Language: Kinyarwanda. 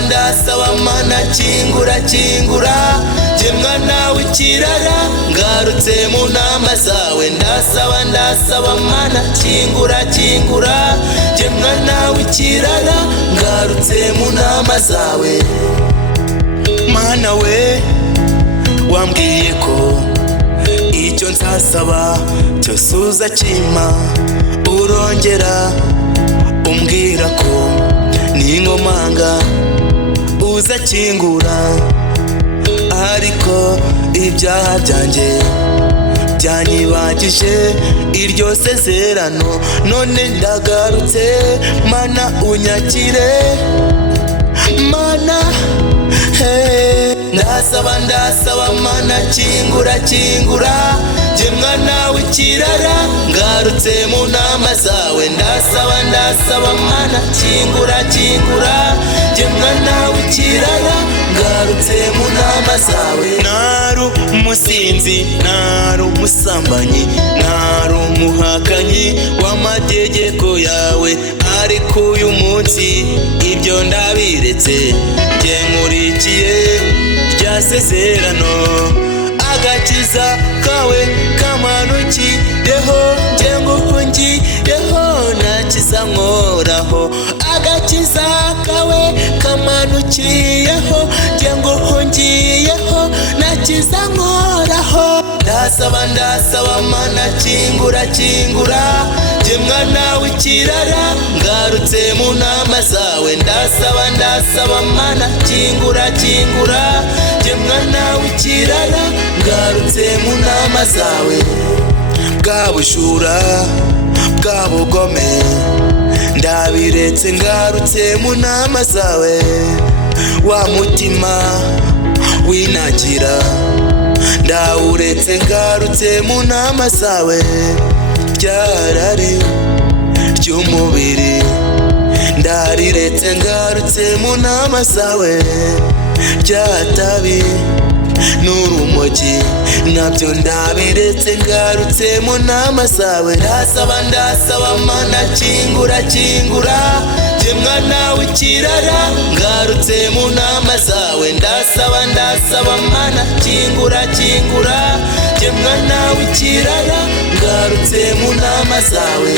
ndasaba mana kingura kingura jye mwana w'ikirara ngarutse mu nama zawe ndasaba mana kingura kingura jye mwana w'ikirara ngarutse mu nama zawe mana we wambwiye ko icyo nzasaba cyose uzakimpa urongera umbwira ko n'inkomanga uzakingura ariko ibyaha byanjye byanyibagije iryo sezerano none ndagarutse mana unyakire mana ndasaba mana kingura kingura jye mwana w'ikirara ngarutse mu nama zawe ndasaba mana kingura kingura jye mwana w'ikirara ngarutse mu nama zawe naru umusinzi naru umusambanyi naru umuhakanyi w'amategeko yawe ariko uyu munsi ibyo ndabiretse jye nkurikiye rya sezerano agakiza kawe kamanukiyeho jye nguhungiyeho ntakiza nkoraho agakiza kawe kamanukiyeho jye nguhungiyeho ntakiza nkoraho ndasaba mana kingura kingura jye mwana w'ikirara ngarutse mu nama zawe ndasaba mana kingura kingura jye mwana w'ikirara ngarutse mu nama zawe bwa bujura bwa bugome ndabiretse ngarutse mu nama zawe wa mutima winagira ndawuretse ngarutse mu nama zawe ryarari ry'umubiri ndariretse ngarutse mu nama zawe ryatabi n'urumogi nabyo ndabiretse ngarutse mu nama zawe ndasaba mana kingura kingura jye mwana w'ikirara ngarutse mu nama zawe ndasaba mana kingura kingura jye mwana w'ikirara ngarutse mu nama zawe